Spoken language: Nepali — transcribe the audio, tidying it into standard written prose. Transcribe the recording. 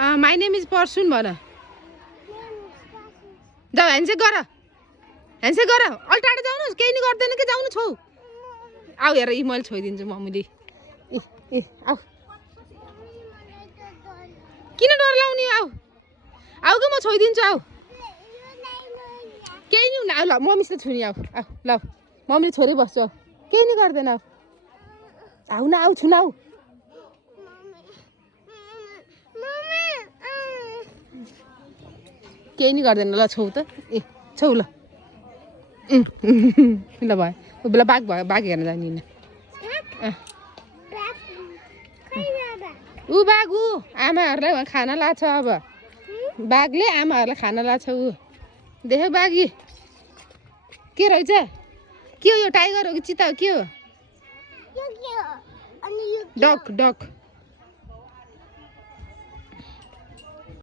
माई नेम इज पर्सुन भन जाऊ ह्यान्डसेक गर अलि टाढो जाउनुहोस् केही नि गर्दैन कि जाउनु छौ आऊ हेर यी मैले छोइदिन्छु मम्मीले आऊ किन डर लाउने आऊ आऊ कि म छोइदिन्छु आऊ केही नि हुन्न आऊ ल मम्मीसित छुनी आऊ आऊ ल मम्मीले छोरी बस्छु केही नि गर्दैन आऊ आऊ न आऊ छुन आऊ केही नि गर्दैन ल छौ त ए छौ ल ल भयो बेला बाघ भयो बाघ हेर्न जाने ऊ बाघ ऊ आमाहरूलाई खाना लाछ अब बाघले आमाहरूलाई खाना लाछ ऊ देख बाघी के रहेछ के हो यो टाइगर हो कि चिता हो के हो डक